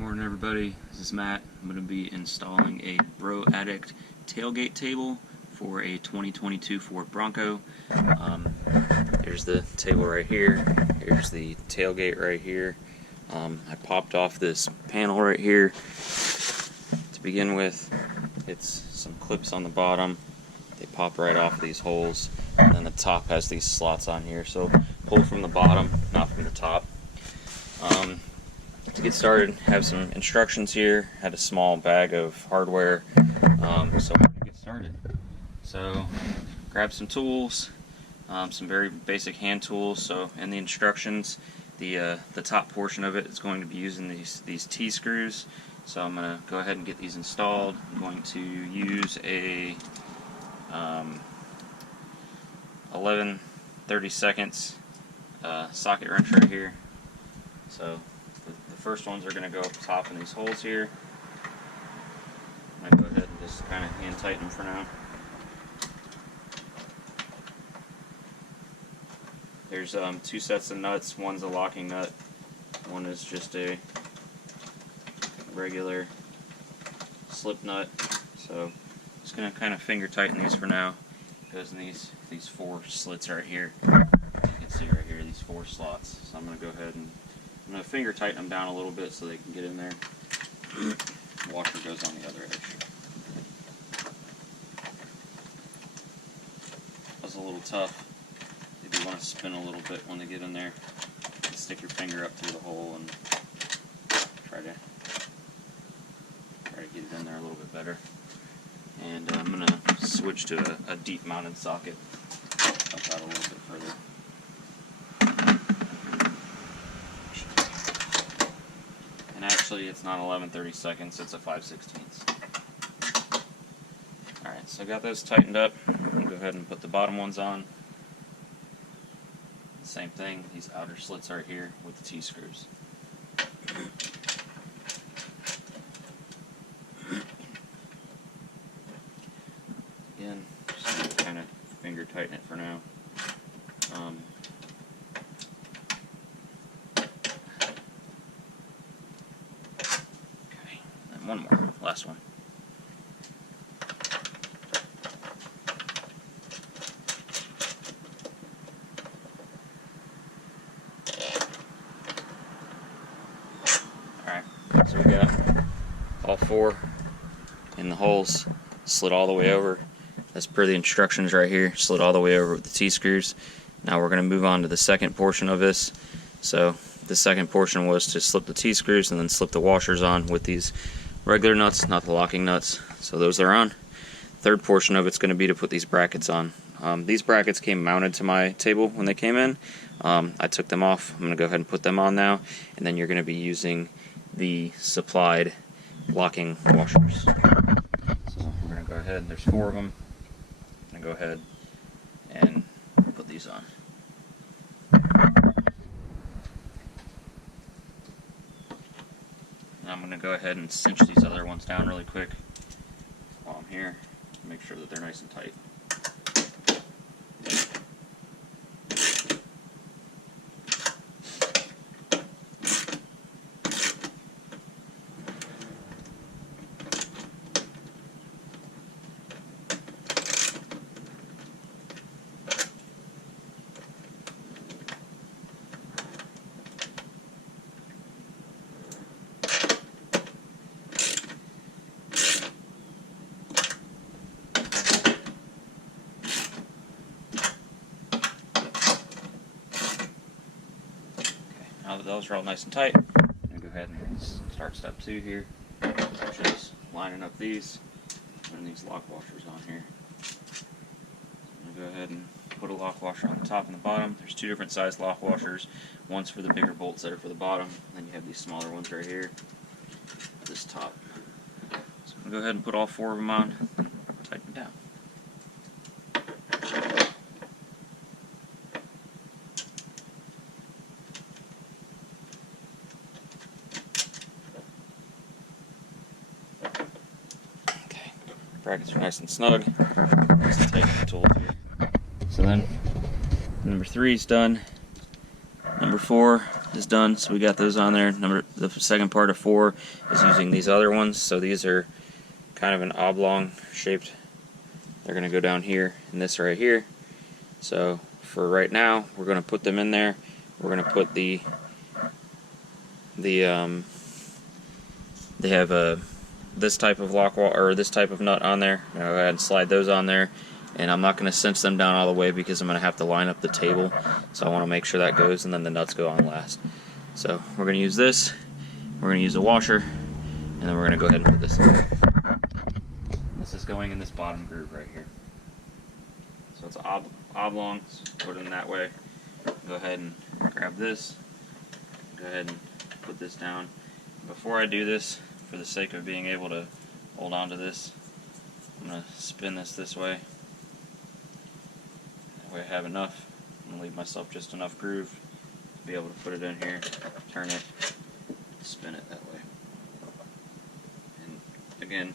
Morning everybody, this is Matt. I'm going to be installing a BROADDICT tailgate table for a 2022 Ford Bronco. There's the table right here, here's the tailgate right here. I popped off this panel right here to begin with. It's some clips on the bottom, they pop right off these holes, and then the top has these slots on here, so pull from the bottom, not from the top. To get started, have some instructions here. Had a small bag of hardware, so we're going to get started. So grab some tools, some very basic hand tools. So in the instructions, the top portion of it is going to be using these T-screws. So I'm going to go ahead and get these installed. I'm going to use a 11/32 socket wrench right here. So the first ones are going to go up top in these holes here. I'm going to go ahead and just kind of hand tighten them for now. There's two sets of nuts. One's a locking nut, one is just a regular slip nut. So just going to kind of finger tighten these for now. It goes in these four slits right here. You can see right here, these four slots. So I'm going to go ahead and I'm going to finger tighten them down a little bit so they can get in there. The washer goes on the other edge. That's a little tough. They do want to spin a little bit when they get in there. Stick your finger up through the hole and try to get it in there a little bit better. And I'm going to switch to a deep mounted socket. Help out a little bit further. And actually it's not 11/32, it's a 5/16. Alright, so I got those tightened up. I'm going to go ahead and put the bottom ones on. Same thing, these outer slits right here with the T-screws. Again, just kind of finger tighten it for now. One more, last one. Alright, so we got all four in the holes, slid all the way over. As per the instructions right here, slid all the way over with the T-screws. Now we're going to move on to the second portion of this. So the second portion was to slip the T-screws and then slip the washers on with these regular nuts, not the locking nuts. So those are on. Third portion of it's going to be to put these brackets on. These brackets came mounted to my table when they came in. I took them off. I'm going to go ahead and put them on now, and then you're going to be using the supplied locking washers. So we're going to go ahead, there's four of them. I'm going to go ahead and put these on. I'm going to go ahead and cinch these other ones down really quick while I'm here. Make sure that they're nice and tight. Now that those are all nice and tight, I'm going to go ahead and start step 2 here, which is lining up these and these lock washers on here. I'm going to go ahead and put a lock washer on the top and the bottom. There's two different size lock washers. One's for the bigger bolts that are for the bottom, and then you have these smaller ones right here, this top. So I'm going to go ahead and put all four of them on, tighten them down. Brackets are nice and snug. Just tighten the tools here. So then, number 3 is done. Number 4, is done, so we got those on there. The second part of 4 is using these other ones. So these are kind of an oblong shaped. They're going to go down here and this right here. So for right now, we're going to put them in there. We're going to put they have this type of lock wall or this type of nut on there. Go ahead and slide those on there. And I'm not going to cinch them down all the way because I'm going to have to line up the table. So I want to make sure that goes, and then the nuts go on last. So we're going to use this. We're going to use a washer, and then we're going to go ahead and put this in. This is going in this bottom groove right here. So it's oblong, so put it in that way. Go ahead and grab this. Go ahead and put this down. Before I do this, for the sake of being able to hold on to this, I'm going to spin this way. That way I have enough. I'm going to leave myself just enough groove to be able to put it in here, turn it, spin it that way. And again,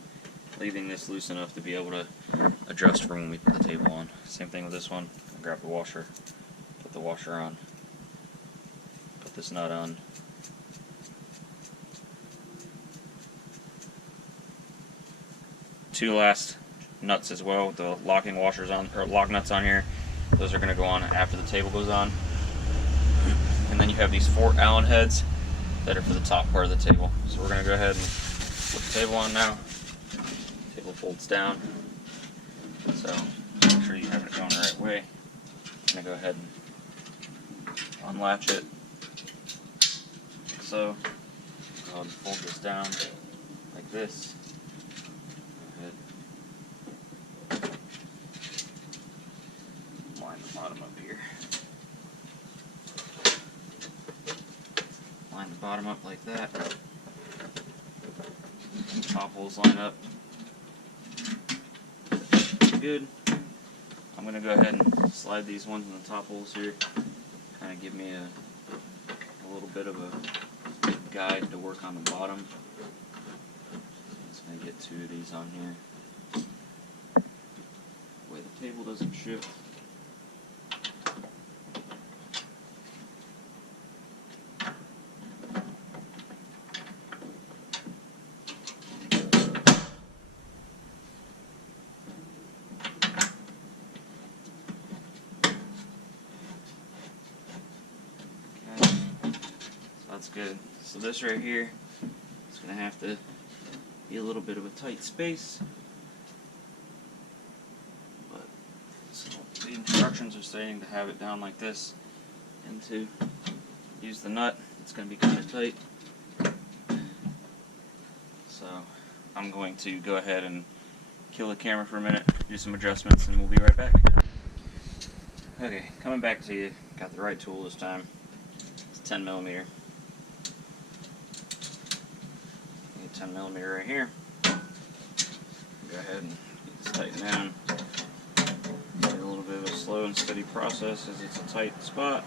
leaving this loose enough to be able to adjust for when we put the table on. Same thing with this one. Grab the washer, put the washer on, put this nut on. Two last nuts as well with the locking washers on, or lock nuts on here. Those are going to go on after the table goes on. And then you have these 4 Allen heads that are for the top part of the table. So we're going to go ahead and put the table on now. The table folds down. So make sure you have it going the right way. I'm going to go ahead and unlatch it. Like so. Go ahead and fold this down like this. Line the bottom up here. Line the bottom up like that. Top holes line up. Good. I'm going to go ahead and slide these ones in the top holes here. Kind of give me a little bit of a guide to work on the bottom. Just going to get 2 of these on here. That way the table doesn't shift. That's good. So this right here is going to have to be a little bit of a tight space. But so the instructions are saying to have it down like this and to use the nut. It's going to be kind of tight. So I'm going to go ahead and kill the camera for a minute, do some adjustments, and we'll be right back. Okay, coming back to you. Got the right tool this time. It's 10mm. 10mm right here. Go ahead and get this tightened down. Get a little bit of a slow and steady process as it's a tight spot.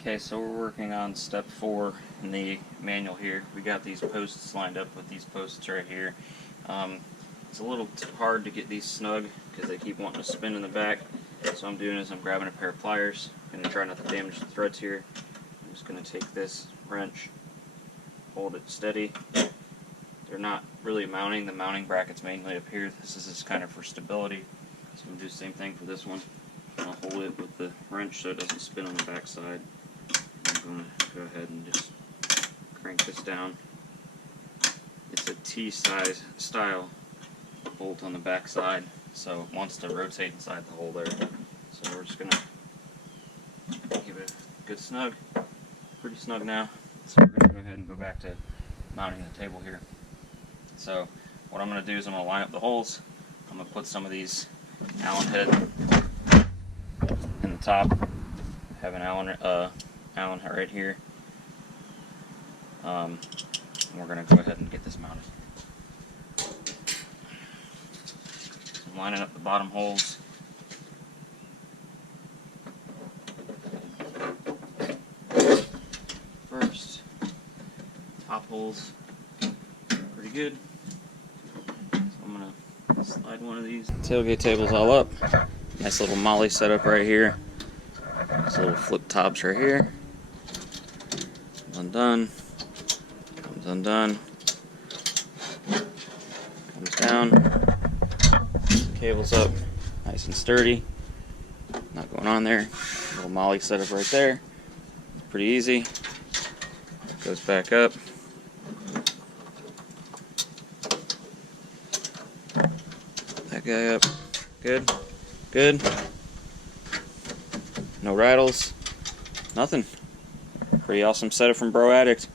Okay, so we're working on step 4 in the manual here. We got these posts lined up with these posts right here. It's a little hard to get these snug because they keep wanting to spin in the back. So what I'm doing is I'm grabbing a pair of pliers. I'm going to try not to damage the threads here. I'm just going to take this wrench, hold it steady. They're not really mounting. The mounting bracket's mainly up here. This is just kind of for stability. So I'm going to do the same thing for this one. I'll hold it with the wrench so it doesn't spin on the back side. I'm going to go ahead and just crank this down. It's a T-size style bolt on the back side, so it wants to rotate inside the hole there. So we're just going to give it a good snug. Pretty snug now. So we're going to go ahead and go back to mounting the table here. So what I'm going to do is I'm going to line up the holes. I'm going to put some of these Allen head in the top. I have an Allen head right here. And we're going to go ahead and get this mounted. So I'm lining up the bottom holes. First, top holes pretty good. So I'm gonna slide one of these. Tailgate table's all up. Nice little Molle setup right here. These little flip tops right here. Undone. Comes undone. Comes down. Cable's up. Nice and sturdy. Not going on there. Little Molle setup right there. It's pretty easy. Goes back up. That guy up. Good. Good. No rattles. Nothing. Pretty awesome setup from BROADDICT.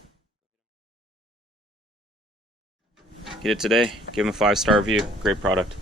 Get it today. Give them a 5-star review. Great product.